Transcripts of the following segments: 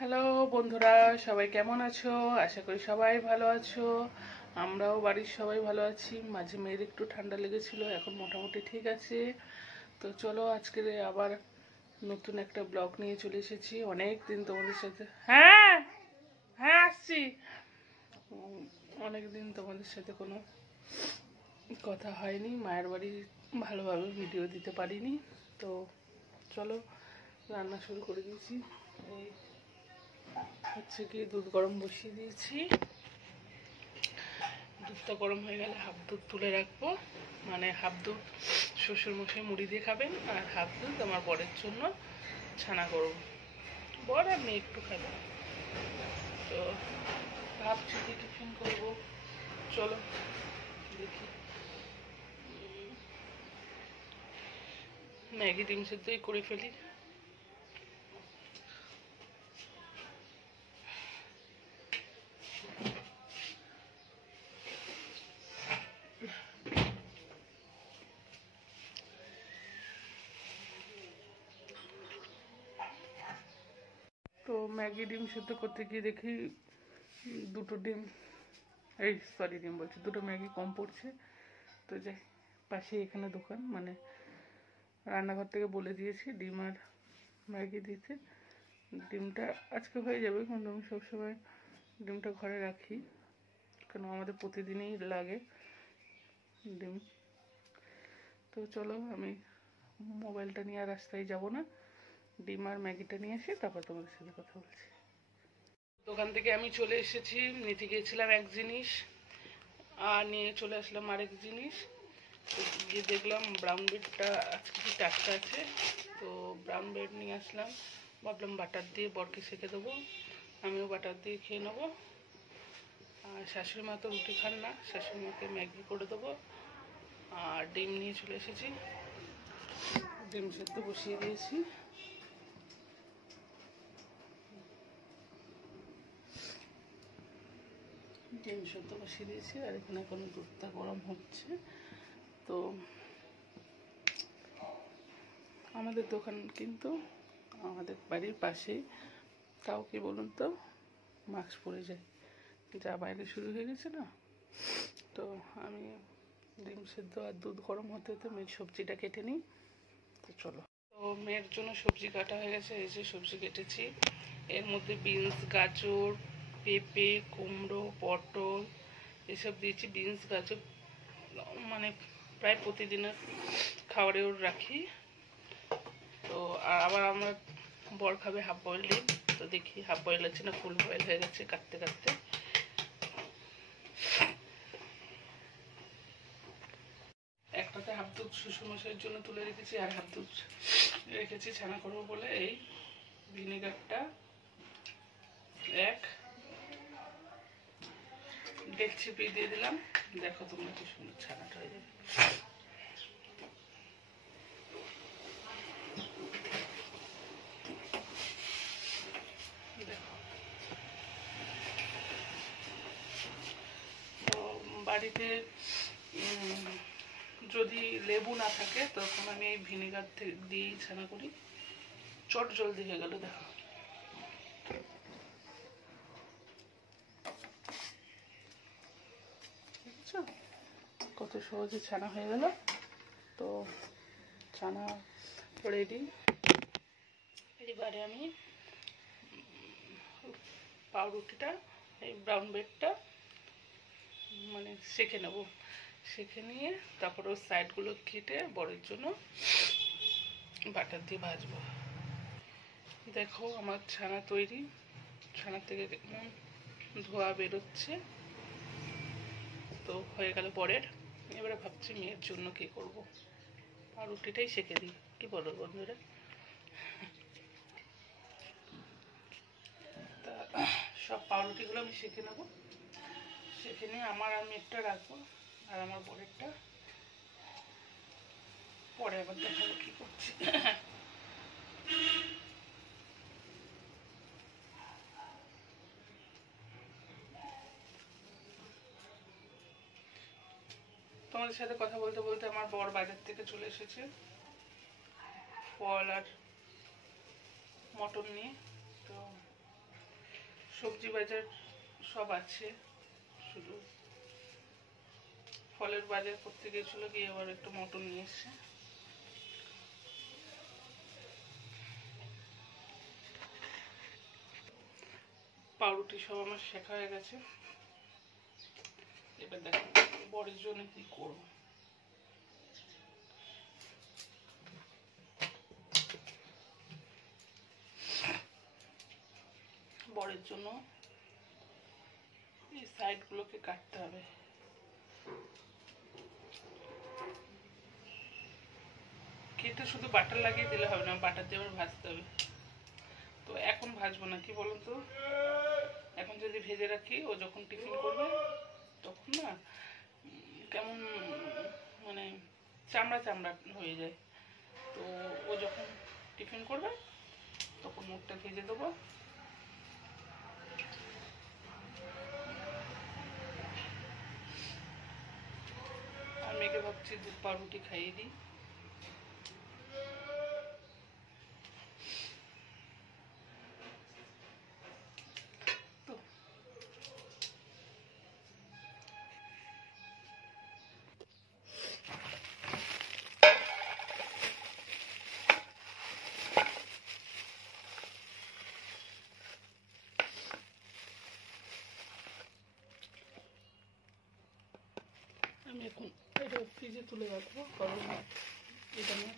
Hello বন্ধুরা, সবাই কেমন আছো? আশা করি সবাই ভালো আছো। আমরাও বাড়ির সবাই ভালো আছি। মাঝে মেয়ের একটু ঠান্ডা লেগেছিল, এখন মোটামুটি ঠিক আছে। তো চলো আজকে আবার নতুন একটা ব্লগ নিয়ে চলে এসেছি। অনেক দিন তোমাদের সাথে হ্যাঁ হ্যাঁ আসছি। অনেক দিন তোমাদের সাথে কোনো কথা হয়নি, মায়ের বাড়ি ভালোভাবে ভিডিও দিতে পারিনি। তো চলো রান্না শুরু করে দিয়েছি। এই হচ্ছে কি, দুধ গরম বসিয়ে দিয়েছি। দুধটা গরম হয়ে গেলে হাফ দুধ তুলে রাখবো, মানে হাফ দুধ শ্বশুরমশাই মুড়ি দিয়ে খাবেন, আর হাফ দুধ আমার বরের জন্য ছানা করব। বর আর মেয়ে একটু খাবে। তো ভাবছি কি টিফিন করবো, চলো দেখি। ম্যাগি ডিম সেদ্ধই করে ফেলি। তো ম্যাগি ডিম সেদ্ধ করতে গিয়ে দেখি দুটো ডিম, ডিম বলছি, দুটো ম্যাগি কম পড়ছে। তো যাই, পাশে এখানে দোকান, মানে রান্নাঘর থেকে বলে দিয়েছি ডিম আর ম্যাগি দিতে। ডিমটা আজকে হয়ে যাবে, কিন্তু আমি সবসময় ডিমটা ঘরে রাখি, কেন আমাদের প্রতিদিনই লাগে ডিম। তো চলো, আমি মোবাইলটা নিয়ে আর রাস্তায় যাব না, ডিম আর ম্যাগিটা নিয়ে এসে তারপর তোমাদের সাথে কথা বলছি। দোকান থেকে আমি চলে এসেছি, নিতে গিয়েছিলাম এক জিনিস আর নিয়ে চলে আসলাম আরেক জিনিস। গিয়ে দেখলাম ব্রাউন ব্রেডটা আজকে কি টাটকা আছে, তো ব্রাউন ব্রেড নিয়ে আসলাম। ভাবলাম বাটার দিয়ে বরকে সেঁকে দেবো, আমিও বাটার দিয়ে খেয়ে নেবো। আর শাশুড়ি মা তো রুটি খান না, শাশুড়ি মাকে ম্যাগি করে দেবো। আর ডিম নিয়ে চলে এসেছি, ডিম সেদ্ধ বসিয়ে দিয়েছি। ডিম সেদ্ধ বসিয়ে দিয়েছি, আর এখানে এখন দুধটা গরম হচ্ছে। তো আমাদের দোকান কিন্তু আমাদের বাড়ির পাশেই, তাও কি বলুন তো, মাস্ক পরে যায়, যা বাইরে শুরু হয়ে গেছে না। তো আমি ডিম সেদ্ধ আর দুধ গরম হতে হতে মেয়ের সবজিটা কেটে নিই। তো চলো, তো মেয়ের জন্য সবজি কাটা হয়ে গেছে। এই যে সবজি কেটেছি, এর মধ্যে বিনস, গাজর, পেঁপে, কুমড়ো, পটল এসব দিয়েছি। বিনস গাজর মানে প্রায় প্রতিদিনের খাবারেও রাখি। তো আর আবার আমার বর খাবে হাফ বয়েল ডিম, তো দেখি হাফ বয়েল আছে না ফুল বয়েল হয়ে গেছে কাটতে কাটতে। একটাতে হাফ দুধ শ্বশুরমশাইয়ের জন্য তুলে রেখেছি, আর হাফ দুধ রেখেছি ছানা করবো বলে। এই ভিনেগারটা দেড় চিপি দিয়ে দিলাম। দেখো তোমরা কি সুন্দর ছানাটা হয়ে যাবে। দেখো, তো বাড়িতে যদি লেবু না থাকে তখন আমি এই ভিনেগার দিয়েই ছানা করি, চট জলদি হয়ে গেল। দেখো, বুঝছো কত সহজে ছানা হয়ে গেল। তো ছানা রেডি। এবারে আমি পাউরুটিটা, এই ব্রাউন ব্রেডটা মানে সেঁকে নেব। সেঁকে নিয়ে তারপর ওর সাইডগুলো কেটে বরের জন্য বাটার দিয়ে ভাজবো। দেখো আমার ছানা তৈরি, ছানা থেকে ধোয়া বেরোচ্ছে। তো হয়ে গেল বরের। এবারে ভাবছি মেয়ের জন্য কি করব, পাউরুটিটাই সেঁকে দিই, কি বলো বন্ধুরা? তা সব পাউরুটিগুলো আমি সেঁকে নেবো, সেঁকে নিয়ে আমার আর মেয়েরটা রাখবো, আর আমার বরেরটা পরে আবার দেখাবো কি করছি। তোমাদের সাথে কথা বলতে বলতে আমার বর বাজার থেকে চলে এসেছে ফল আর মটন নিয়ে। তো সবজি বাজার সব আছে, শুধু ফলের বাজার করতে গিয়েছিল, গিয়ে আবার একটু মটন নিয়ে এসছে। পাউরুটি সব আমার শেখা হয়ে গেছে। এবার দেখো বরের জন্য কি করবো। বরের জন্য এই সাইডগুলোকে কাটতে হবে। কেটে শুধু বাটার লাগিয়ে দিলে হবে না, বাটার দিয়ে আবার ভাজতে হবে। তো এখন ভাজবো না, কি বলুন তো, এখন যদি ভেজে রাখি ও যখন টিফিন করবে তখন না কেমন মানে চামড়া চামড়া হয়ে যায়। তো ও যখন টিফিন করবে তখন মুখটা ভেজে দেবো। আর মেয়েকে ভাবছি দুধ পাউরুটি খাইয়ে দিই। আমি এখন এটা ফ্রিজে তুলে রাখবো, কারণ এটা আমার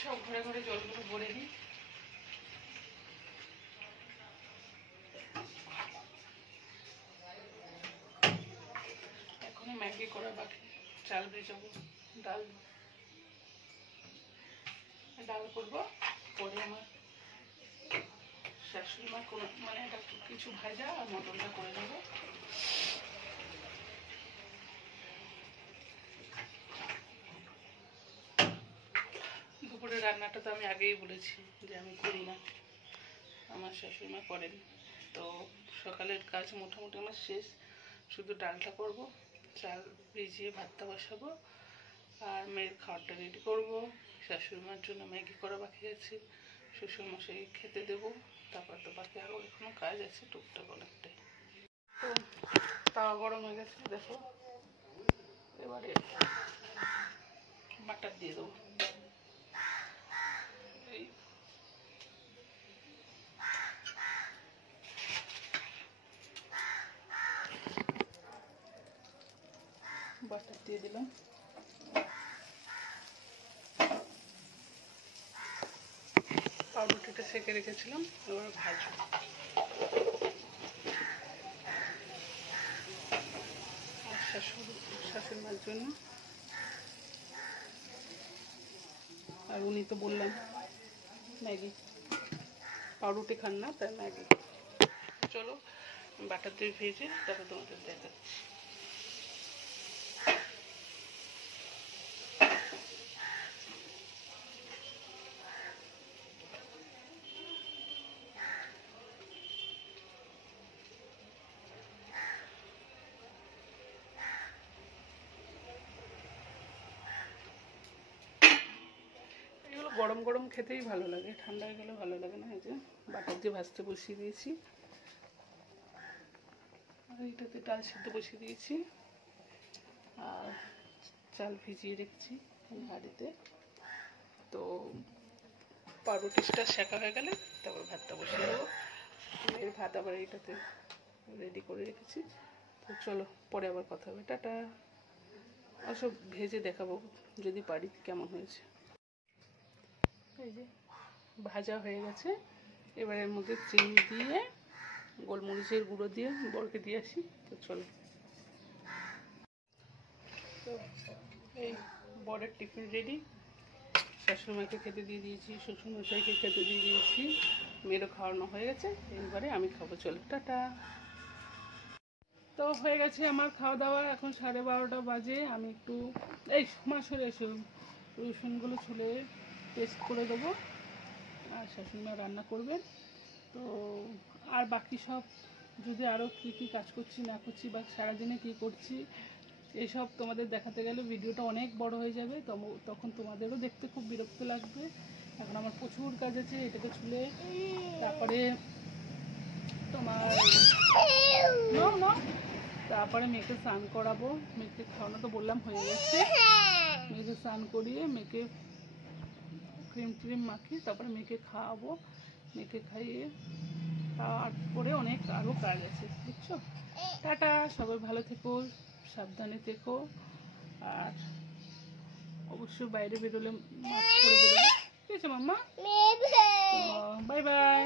সব ঘরে ঘরে জলগুলো ভরে দিই। এখনই ম্যাগি করা বাকি। চাল ভেজাবো, ডাল ডাল করবো। পরে আমার শাশুড়ি মা কোনো মানে এটা কিছু ভাজা আর মটনটা করে নেবো। দুপুরের রান্নাটা তো আমি আগেই বলেছি যে আমি করি না, আমার শাশুড়ি মা করেন। তো সকালের কাজ মোটামুটি আমার শেষ, শুধু ডালটা করব, চাল ভিজিয়ে ভাতটা বসাবো, আর মেয়ের খাবারটা রেডি করবো। শাশুড়ি মার জন্য ম্যাগি করা বাকি আছে, শ্বশুরমশাই খেতে দেবো। তারপর তো বাকি আরও এখনো কাজ আছে টুকটাক অনেকটাই। তো তাওয়া গরম হয়ে গেছে দেখো, এবারে বাটার দিয়ে দেবো। এই বাটার দিয়ে দিলাম। পাউরুটিটা সেঁকে রেখেছিলাম, এবার ভাজবো। আর শাশুড়ি মার জন্য, আর উনি তো বললাম ম্যাগি, পাউরুটি খান না, তাই ম্যাগি। চলো বাটার দিয়ে ভেজে তারপর তোমাদের দেখাচ্ছি। এগুলো গরম গরম খেতেই ভালো লাগে, ঠান্ডা হয়ে গেলে ভালো লাগে না। এই যে বাটার দিয়ে ভাজতে বসিয়ে দিয়েছি, আর এইটাতে ডাল সিদ্ধ বসিয়ে দিয়েছি, আর চাল ভিজিয়ে রেখেছি হাঁড়িতে। তো পাউরুটিটা শেখা হয়ে গেলে তারপর ভাতটা বসিয়ে দেবো। এর ভাত আবার এইটাতে রেডি করে রেখেছি। তো চলো পরে আবার কথা হবে, টাটা। আর সব ভেজে দেখাবো যদি পারি কেমন হয়েছে। এই যে ভাজা হয়ে গেছে, এবার এর মধ্যে চিনি দিয়ে গোলমরিচের গুঁড়ো দিয়ে বরকে দিয়ে আসি। তো চলো। তো এই বরের টিফিন রেডি, শাশুড়িমাকে খেতে দিয়ে দিয়েছি, শ্বশুরমশাইকে খেতে দিয়ে দিয়েছি, মেয়েরও খাওয়ানো হয়ে গেছে, এবারে আমি খাবো। চলো টাটা। তো হয়ে গেছে আমার খাওয়া দাওয়া, এখন 12:30 বাজে। আমি একটু এই সরে এসে রসুনগুলো ছুলে পেস্ট করে দেবো, আর শাশুড়িমা রান্না করবেন। তো আর বাকি সব যদি আরও কী কী কাজ করছি না করছি বা সারাদিনে কী করছি এসব তোমাদের দেখাতে গেলে ভিডিওটা অনেক বড় হয়ে যাবে, তখন তোমাদেরও দেখতে খুব বিরক্ত লাগবে। এখন আমার প্রচুর কাজ আছে, এটাকে ছুলে তারপরে তোমার তারপরে মেয়েকে স্নান করাবো, মেয়েকে খাওয়ানো তো বললাম হয়ে গেছে, মেয়েকে স্নান করিয়ে মেয়েকে ক্রিম মাখিয়ে তারপরে মেয়েকে খাওয়াবো, মেয়েকে খাইয়ে তারপরে অনেক আরও কাজ আছে, বুঝছো। টাটা, সবাই ভালো থেকো, সাবধানে থেকো, আর অবশ্যই বাইরে বেরোলে মাস্ক পরে বেরোবে, ঠিক আছে মাম্মা? Bye bye.